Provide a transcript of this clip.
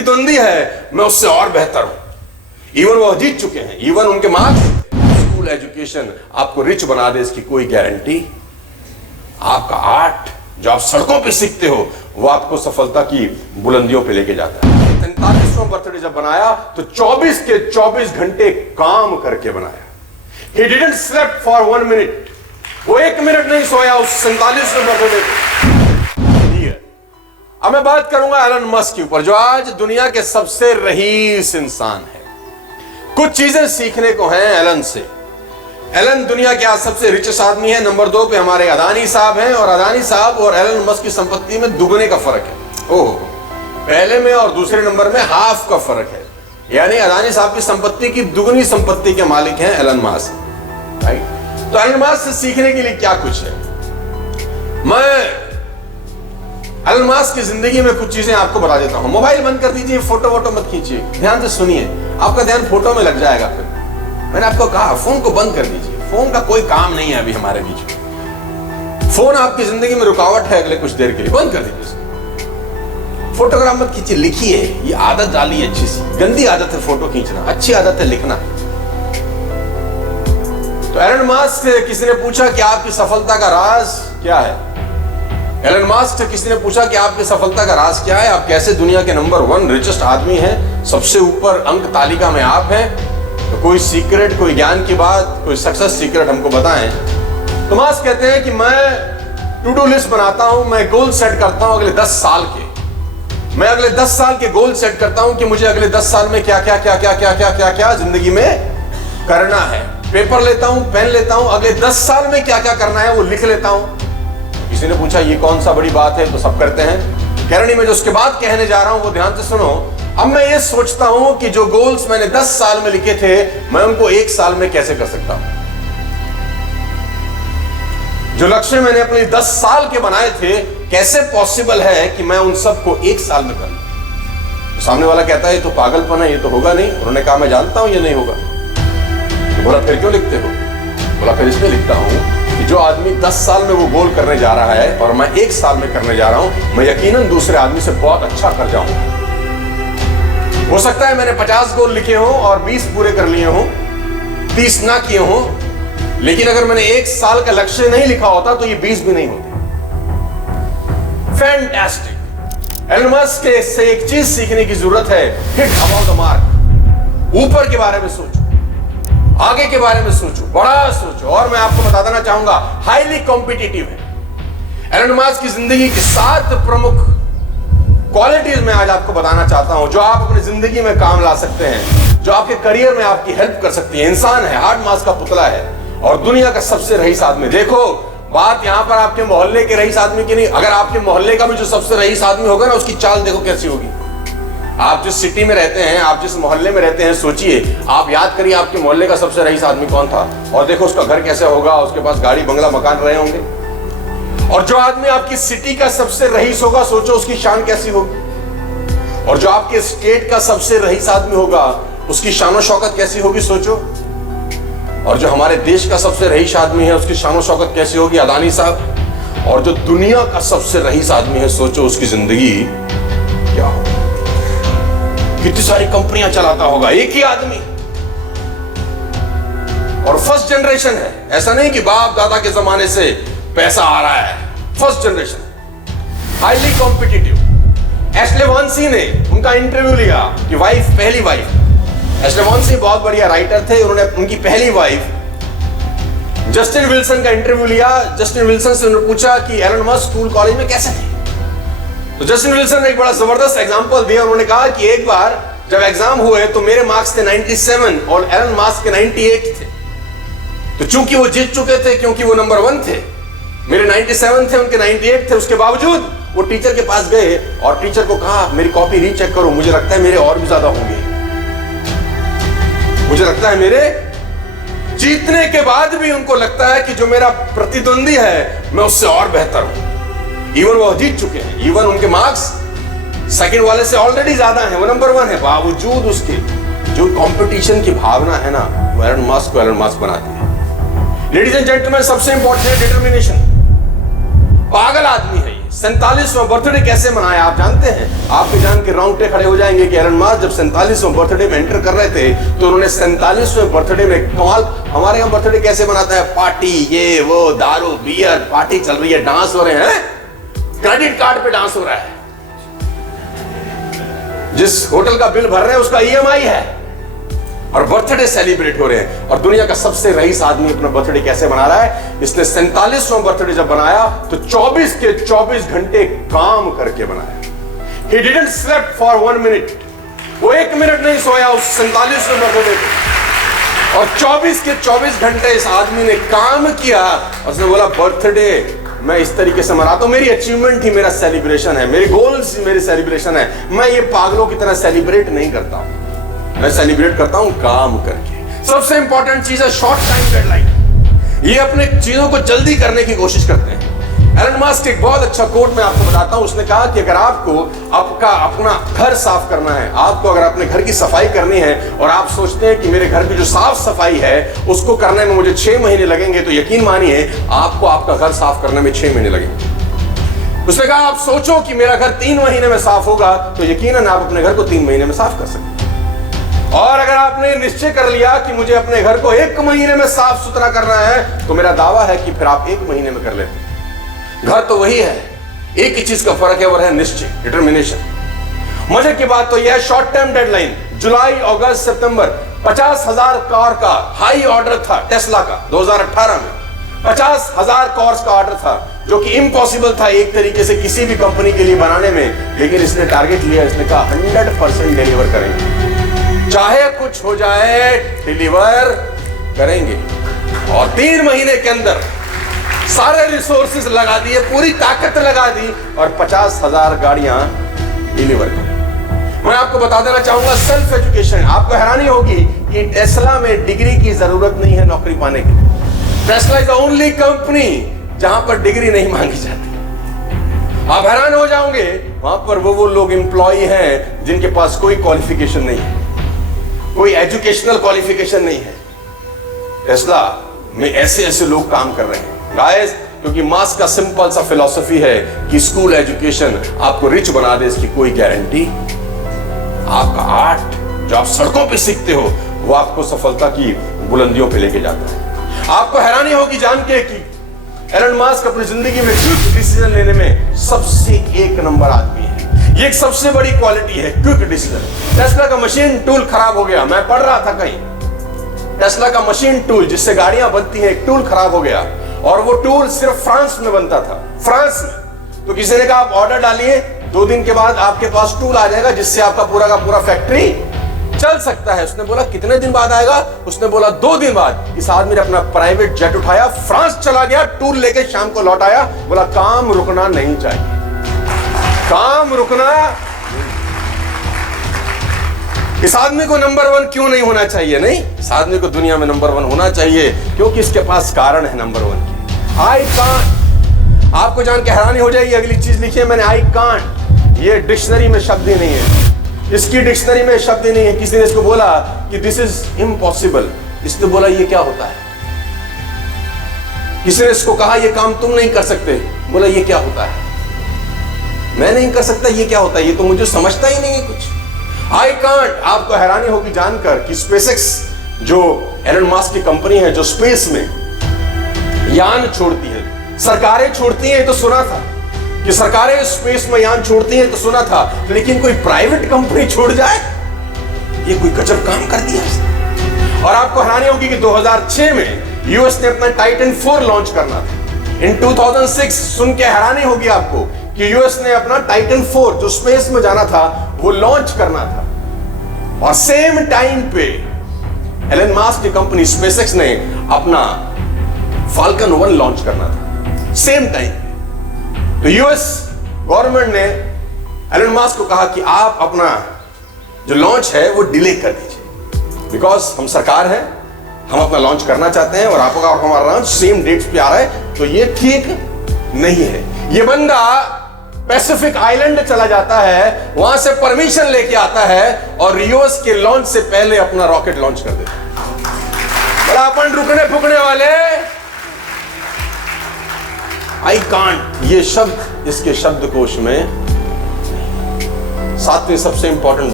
प्रतिद्वंदी है मैं उससे और बेहतर हूं। इवन वो जीत चुके हैं, इवन उनके मार्क्स, स्कूल एजुकेशन आपको रिच बना दे इसकी कोई गारंटी। आपका आर्ट जो आप सड़कों पे सीखते हो वो आपको सफलता की बुलंदियों पे लेके जाता है। 43वां बर्थडे जब बनाया तो 24 के 24 घंटे काम करके बनाया। He didn't slept for 1 minute। वो 1 मिनट नहीं सोया उस 47वें बर्थडे पे। अब मैं बात करूंगा एलन मस्क के ऊपर, जो आज दुनिया के सबसे रईस इंसान है। कुछ चीजें सीखने को हैं एलन से। एलन दुनिया के आज सबसे रिचेस्ट आदमी है। नंबर 2 पे हमारे अदानी साहब हैं, और अदानी साहब और एलन मस्क की संपत्ति में दुगने का फर्क है। ओह, पहले में और दूसरे नंबर में हाफ का फर्क है। यानी अदानी साहब की संपत्ति की दुगनी संपत्ति के मालिक हैं एलन मस्क, राइट। तो एलन मस्क से सीखने के लिए क्या कुछ है। मैं एलन मस्क की जिंदगी में कुछ चीजें आपको बता देता हूं। मोबाइल बंद कर दीजिए, फोटो वोटो मत खींचिए, ध्यान से सुनिए, आपका ध्यान फोटो में लग जाएगा। फिर मैंने आपको कहा फोन को बंद कर दीजिए, फोन का कोई काम नहीं है अभी हमारे बीच में। फोन आपकी जिंदगी में रुकावट है अगले कुछ देर के लिए, बंद कर दीजिए। फोटोग्राफ मत खींचिए, लिखिए। ये आदत डालिए अच्छी सी। गंदी आदत है फोटो खींचना, अच्छी आदत है लिखना। तो एलन मस्क से किसी ने पूछा कि आपकी सफलता का राज क्या है। एलन मस्क से किसी ने पूछा कि आपकी सफलता का राज क्या है, आप कैसे दुनिया के नंबर 1 रिचेस्ट आदमी हैं, सबसे ऊपर अंक तालिका में आप हैं। तो कोई सीक्रेट, कोई ज्ञान की बात, कोई सक्सेस सीक्रेट हमको बताएं। तो मस्क कहते हैं कि मैं टू डू लिस्ट बनाता हूं, मैं गोल सेट करता हूं अगले 10 साल के। मैं अगले 10 साल के गोल सेट करता हूं कि मुझे अगले 10 साल में क्या क्या क्या क्या क्या क्या क्या क्या जिंदगी में करना है। पेपर लेता हूं, पेन लेता हूं, अगले 10 साल में क्या क्या करना है वो लिख लेता हूं। किसी ने पूछा ये कौन सा बड़ी बात है, तो सब करते हैं। कहनी में जो उसके बाद कहने जा रहा हूं वो ध्यान से सुनो। अब मैं ये सोचता हूं कि जो गोल्स मैंने 10 साल में लिखे थे मैं उनको 1 साल में कैसे कर सकता हूं। जो लक्ष्य मैंने अपने 10 साल के बनाए थे, कैसे पॉसिबल है कि मैं उन सबको 1 साल में कर लूं। तो सामने वाला कहता है ये तो पागलपन है, ये तो होगा नहीं। उन्होंने कहा मैं जानता हूं ये नहीं होगा। तो बोला फिर क्यों लिखते हो। बोला फिर इसलिए लिखता हूं कि जो आदमी 10 साल में वो गोल करने जा रहा है और मैं 1 साल में करने जा रहा हूं, मैं यकीनन दूसरे आदमी से बहुत अच्छा कर जाऊंगा। हो सकता है मैंने 50 गोल लिखे हों और 20 पूरे कर लिए हों, 30 ना किए हों, लेकिन अगर मैंने 1 साल का लक्ष्य नहीं लिखा होता तो ये 20 भी नहीं होते। फैंटास्टिक। एलन मस्क से एक चीज सीखने की जरूरत है, हिट अबाउट द मार्क। ऊपर के बारे में सोचो, आगे के बारे में सोचो, बड़ा सोचो। और मैं आपको बता देना चाहूंगा हाईली कॉम्पिटिटिव है। एलन मस्क की जिंदगी की 7 प्रमुख क्वालिटीज मैं आज आपको बताना चाहता हूं जो आप अपनी जिंदगी में काम ला सकते हैं, जो आपके करियर में आपकी हेल्प कर सकती है। इंसान है, हार्ड मास का पुतला है और दुनिया का सबसे रईस आदमी। देखो बात यहां पर आपके मोहल्ले के रईस आदमी की नहीं, अगर आपके मोहल्ले का भी जो सबसे रईस आदमी होगा ना, उसकी चाल देखो कैसी होगी। आप जिस सिटी में रहते हैं, आप जिस मोहल्ले में रहते हैं, सोचिए, आप याद करिए आपके मोहल्ले का सबसे रईस आदमी कौन था, और देखो उसका घर कैसे होगा, उसके पास गाड़ी बंगला मकान रहे होंगे। और जो आदमी आपकी सिटी का सबसे रईस होगा, सोचो उसकी शान कैसी होगी। और जो आपके स्टेट का सबसे रईस आदमी होगा, उसकी शान शौकत कैसी होगी, सोचो। और जो हमारे देश का सबसे रईस आदमी है, उसकी शान शौकत कैसी होगी, अदानी साहब। और जो दुनिया का सबसे रईस आदमी है, सोचो उसकी जिंदगी क्या होगी, कितनी सारी कंपनियां चलाता होगा एक ही आदमी। और फर्स्ट जनरेशन है, ऐसा नहीं कि बाप दादा के जमाने से पैसा आ रहा है। First generation, highly competitive. Ashley Vance ने उनका इंटरव्यू लिया कि वाइफ, पहली वाइफ। एशले वॉन्सी बहुत बढ़िया राइटर थे, उन्होंने उनकी पहली वाइफ जस्टिन विल्सन का इंटरव्यू लिया। जस्टिन विल्सन से उन्होंने पूछा कि एलन मस्क स्कूल कॉलेज में कैसे थे। तो जस्टिन विल्सन ने एक बड़ा जबरदस्त एग्जांपल दिया। उन्होंने कहा कि एक बार जब एग्जाम हुए तो मेरे मार्क्स थे 97 और एलन मस्क के 98 थे। तो चूंकि वो जीत चुके थे, क्योंकि वो नंबर 1 थे, मेरे 97 थे, उनके 98 थे, उसके बावजूद वो टीचर के पास गए और टीचर को कहा मेरी कॉपी रीचेक करो, मुझे लगता है मेरे और भी ज्यादा होंगे, मुझे लगता है मेरे। जीतने के बाद भी उनको लगता है कि जो मेरा प्रतिद्वंदी है मैं उससे और बेहतर हूं। इवन वो जीत चुके हैं, इवन उनके मार्क्स सेकंड वाले से ऑलरेडी ज्यादा हैं, वो नंबर 1 है, बावजूद उसके जो कंपटीशन की भावना है ना, वो एलन मस्क को एलन मस्क बनाती है। लेडीज एंड जेंटलमैन, सबसे इंपॉर्टेंट है डिटर्मिनेशन। पागल आदमी है ये, 47वां बर्थडे कैसे मनाया आप जानते हैं? आपके जान के रोंगटे खड़े हो जाएंगे कि एलन मास्क जब 47वां बर्थडे में एंटर कर रहे थे तो उन्होंने 47वें बर्थडे में कमाल, हमारे यहाँ बर्थडे कैसे मनाता है? पार्टी, ये वो, दारू बियर, पार्टी चल रही है, डांस हो रहे हैं, क्रेडिट कार्ड पे डांस हो रहा है, जिस होटल का बिल भर रहे हैं उसका ईएमआई है, और बर्थडे सेलिब्रेट हो रहे हैं। और दुनिया का सबसे रईस आदमी अपना बर्थडे कैसे मना रहा है? इसने 47वां बर्थडे जब बनाया तो 24 के 24 घंटे काम करके बनाया। He didn't slept for 1 minute, वो 1 मिनट नहीं सोया उस 47वें बर्थडे पे, और 24 के 24 घंटे इस आदमी ने काम किया। और उसने बोला बर्थडे मैं इस तरीके से मनाता हूं, मेरी अचीवमेंट ही मेरा सेलिब्रेशन है, मेरे गोल्स ही मेरी सेलिब्रेशन है, मैं ये पागलों की तरह सेलिब्रेट नहीं करता हूं, मैं सेलिब्रेट करता हूं काम करके। सबसे इंपॉर्टेंट चीज है शॉर्ट टाइम डेडलाइन। ये अपने चीजों को जल्दी करने की कोशिश करते हैं। एलन मास्क एक बहुत अच्छा कोट मैं आपको बताता हूं। उसने कहा कि अगर आपको आपका अपना घर साफ करना है, आपको अगर अपने घर की सफाई करनी है और आप सोचते हैं कि मेरे घर की जो साफ सफाई है उसको करने में मुझे 6 महीने लगेंगे, तो यकीन मानिए आपको आपका घर साफ करने में 6 महीने लगेंगे। उसने कहा आप सोचो कि मेरा घर 3 महीने में साफ होगा, तो यकीनन आप अपने घर को 3 महीने में साफ कर सकते हैं। और अगर आपने निश्चय कर लिया कि मुझे अपने घर को 1 महीने में साफ सुथरा करना है, तो मेरा दावा है कि फिर आप 1 महीने में कर लेते हैं। घर तो वही है, एक ही चीज का फर्क है, वो है निश्चय, डिटर्मिनेशन। मजे की बात तो यह है शॉर्ट टर्म डेडलाइन, जुलाई, अगस्त, सितंबर 50,000 कार का हाई ऑर्डर था टेस्ला का 2018 में। 50,000 कार्स का ऑर्डर था, जो कि इम्पॉसिबल था एक तरीके से किसी भी कंपनी के लिए बनाने में, लेकिन इसने टारगेट लिया, इसने कहा 100% डिलीवर करेंगे, चाहे कुछ हो जाए डिलीवर करेंगे। और 3 महीने के अंदर सारे रिसोर्सेज लगा दिए, पूरी ताकत लगा दी और 50,000 गाड़ियां डिलीवर करें। मैं आपको बता देना चाहूंगा सेल्फ एजुकेशन, आपको हैरानी होगी कि टेस्ला में डिग्री की जरूरत नहीं है नौकरी पाने के लिए। Tesla is the only company जहां पर डिग्री नहीं मांगी जाती। आप हैरान हो जाओगे, वहां पर वो लोग एम्प्लॉय हैं जिनके पास कोई क्वालिफिकेशन नहीं है, कोई एजुकेशनल क्वालिफिकेशन नहीं है। टेस्ला में ऐसे लोग काम कर रहे हैं गाइस, क्योंकि मास्क का सिंपल सा फिलॉसफी है कि स्कूल एजुकेशन आपको रिच बना दे, इसकी कोई गारंटी। आपका आर्ट जो आप सड़कों पे सीखते हो वो आपको सफलता की बुलंदियों पे लेके जाता है। आपको हैरानी होगी जान के कि एलन मास्क अपनी जिंदगी में क्विक डिसीजन लेने में सबसे 1 नंबर आदमी है। ये एक सबसे बड़ी क्वालिटी है, क्विक डिसीजन। टेस्ला का मशीन टूल खराब हो गया, मैं पढ़ रहा था कहीं, टेस्ला का मशीन टूल जिससे गाड़ियां बनती हैं, एक टूल खराब हो गया, और वो टूल सिर्फ फ्रांस में बनता था, फ्रांस में। तो किसी ने कहा आप ऑर्डर डालिए, 2 दिन के बाद आपके पास टूल आ जाएगा जिससे आपका पूरा का पूरा फैक्ट्री चल सकता है। उसने बोला कितने दिन बाद आएगा? उसने बोला 2 दिन बाद। इस आदमी ने अपना प्राइवेट जेट उठाया, फ्रांस चला गया, टूल लेके शाम को लौट आया, बोला काम रुकना नहीं चाहिए, काम रुकना। इस आदमी को नंबर 1 क्यों नहीं होना चाहिए? नहीं, इस आदमी को दुनिया में नंबर 1 होना चाहिए क्योंकि इसके पास कारण है नंबर 1 की। आई कांट, आपको जान के हैरानी हो जाएगी, अगली चीज लिखिए मैंने, आई कांट। ये डिक्शनरी में शब्द ही नहीं है, इसकी डिक्शनरी में शब्द ही नहीं है। किसी ने इसको बोला कि दिस इज इम्पॉसिबल, इसने बोला ये क्या होता है? किसी ने इसको कहा ये काम तुम नहीं कर सकते, बोला ये क्या होता है? मैं नहीं कर सकता, ये क्या होता है? ये तो मुझे समझता ही नहीं है कुछ। I can't. आपको हैरानी होगी जानकर कि स्पेसएक्स जो एलन मास्क की कंपनी है, जो स्पेस में यान छोड़ती है, सरकारें छोड़ती हैं तो सुना था कि सरकारें स्पेस में यान छोड़ती हैं तो सुना था, लेकिन कोई प्राइवेट कंपनी छोड़ जाए, ये कोई गजब काम कर दिया इसने। और आपको हैरानी होगी कि 2006 में यूएस ने अपना टाइटन 4 लॉन्च करना था। इन 2006 सुन के हैरानी होगी आपको कि यूएस ने अपना टाइटन 4 जो स्पेस में जाना था वो लॉन्च करना था, और सेम टाइम पे एलन मास्क की कंपनी स्पेसएक्स ने अपना फाल्कन 1 लॉन्च करना था, सेम टाइम। तो यूएस गवर्नमेंट ने एलन मास्क को कहा कि आप अपना जो लॉन्च है वो डिले कर दीजिए, बिकॉज हम सरकार हैं, हम अपना लॉन्च करना चाहते हैं और आपका और हमारा लॉन्च सेम डेट्स पे आ रहा है, तो ये ठीक नहीं है। ये बंदा पैसिफिक आइलैंड चला जाता है, वहां से परमिशन लेके आता है और यूएस के लॉन्च से पहले अपना रॉकेट लॉन्च कर देता है। बड़ा अपन रुकने फुकने वाले आई कांट, ये शब्द इसके शब्दकोश में 7वें सबसे इंपॉर्टेंट